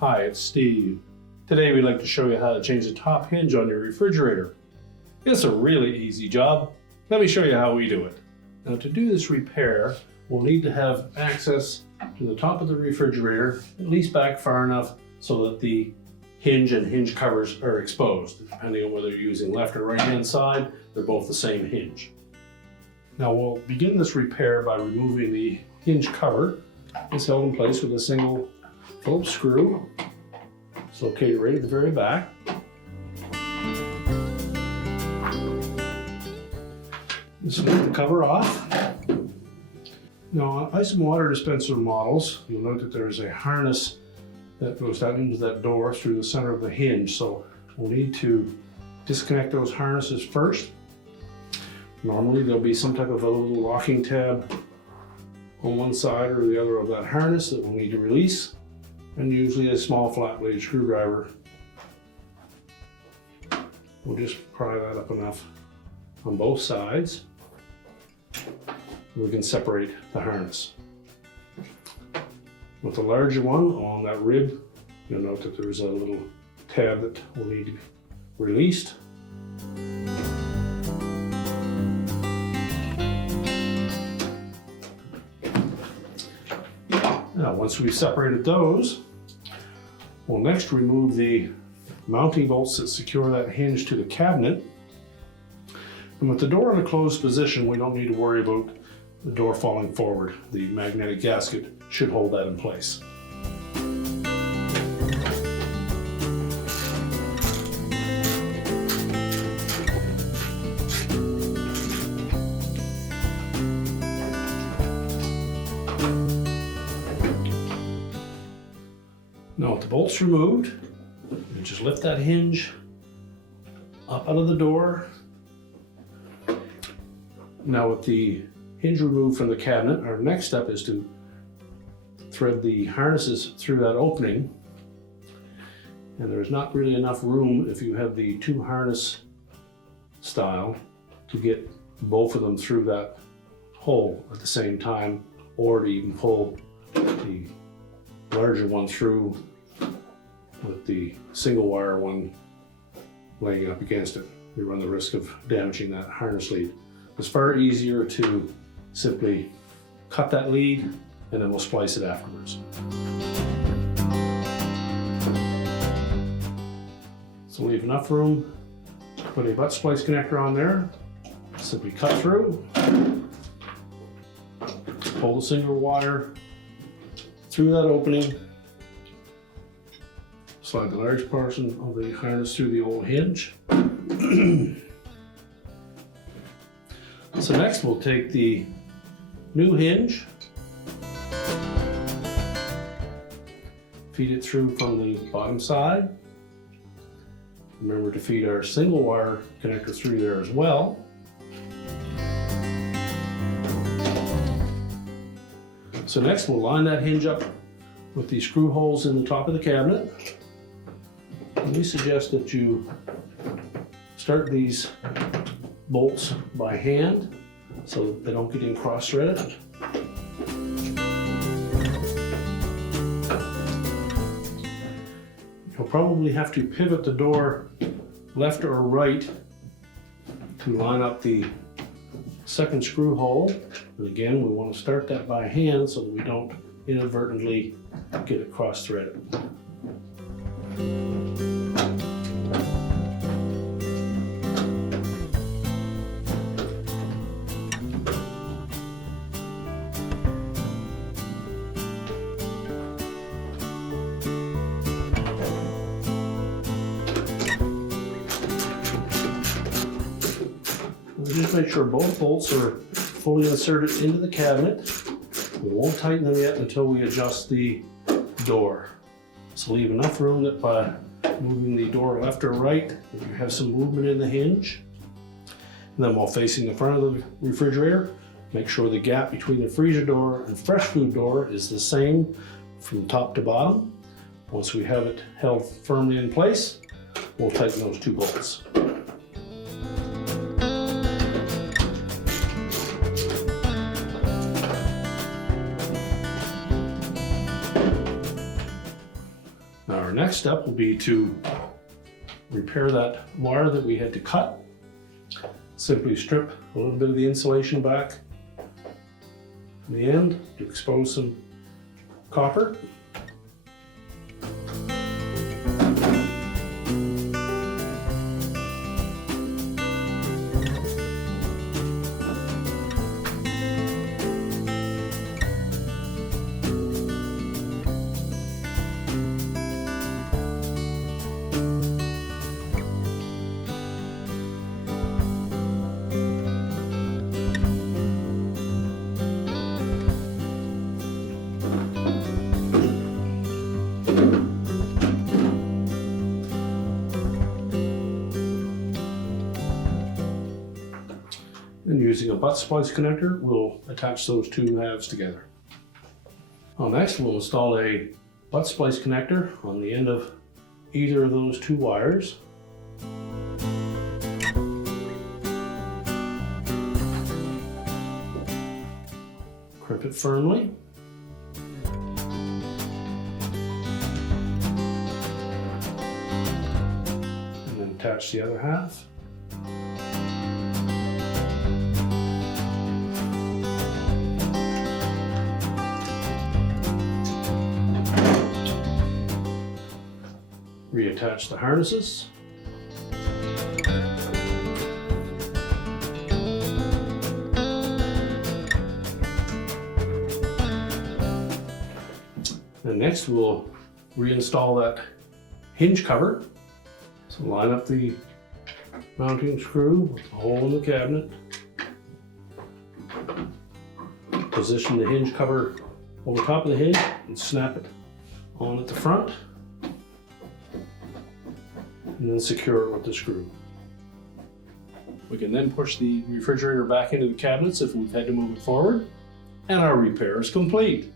Hi, it's Steve. Today we'd like to show you how to change the top hinge on your refrigerator. It's a really easy job. Let me show you how we do it. Now to do this repair, we'll need to have access to the top of the refrigerator, at least back far enough so that the hinge and hinge covers are exposed. Depending on whether you're using left or right hand side, they're both the same hinge. Now we'll begin this repair by removing the hinge cover. It's held in place with a single Phillips screw. It's located right at the very back. Just lift the cover off. Now on ice and water dispenser models, you'll note that there is a harness that goes down into that door through the center of the hinge. So we'll need to disconnect those harnesses first. Normally there'll be some type of a little locking tab on one side or the other of that harness that we'll need to release, and usually a small flat blade screwdriver. We'll just pry that up enough on both sides. We can separate the harness. With the larger one on that rib, you'll note that there's a little tab that will need to be released. Now, once we've separated those, we'll next remove the mounting bolts that secure that hinge to the cabinet. And with the door in a closed position, we don't need to worry about the door falling forward. The magnetic gasket should hold that in place. Now with the bolts removed, you just lift that hinge up out of the door. Now with the hinge removed from the cabinet, our next step is to thread the harnesses through that opening. And there's not really enough room if you have the two harness style to get both of them through that hole at the same time, or to even pull the larger one through with the single wire one laying up against it. You run the risk of damaging that harness lead. It's far easier to simply cut that lead and then we'll splice it afterwards. So leave enough room to put a butt splice connector on there. Simply cut through, pull the single wire through that opening, slide the large portion of the harness through the old hinge. So next we'll take the new hinge, feed it through from the bottom side. Remember to feed our single wire connector through there as well. So next we'll line that hinge up with the screw holes in the top of the cabinet. And we suggest that you start these bolts by hand so that they don't get in cross-threaded. You'll probably have to pivot the door left or right to line up the second screw hole. And again, we want to start that by hand so that we don't inadvertently get it cross-threaded. Just make sure both bolts are fully inserted into the cabinet. We won't tighten them yet until we adjust the door. So leave enough room that by moving the door left or right, you have some movement in the hinge. And then while facing the front of the refrigerator, make sure the gap between the freezer door and fresh food door is the same from top to bottom. Once we have it held firmly in place, we'll tighten those two bolts. Our next step will be to repair that wire that we had to cut. Simply strip a little bit of the insulation back in the end to expose some copper. And using a butt splice connector, we'll attach those two halves together. Next, we'll install a butt splice connector on the end of either of those two wires. Crimp it firmly. And then attach the other half. Reattach the harnesses. And next we'll reinstall that hinge cover. So line up the mounting screw with the hole in the cabinet. Position the hinge cover over top of the hinge and snap it on at the front. And then secure it with the screw. We can then push the refrigerator back into the cabinets if we've had to move it forward, and our repair is complete.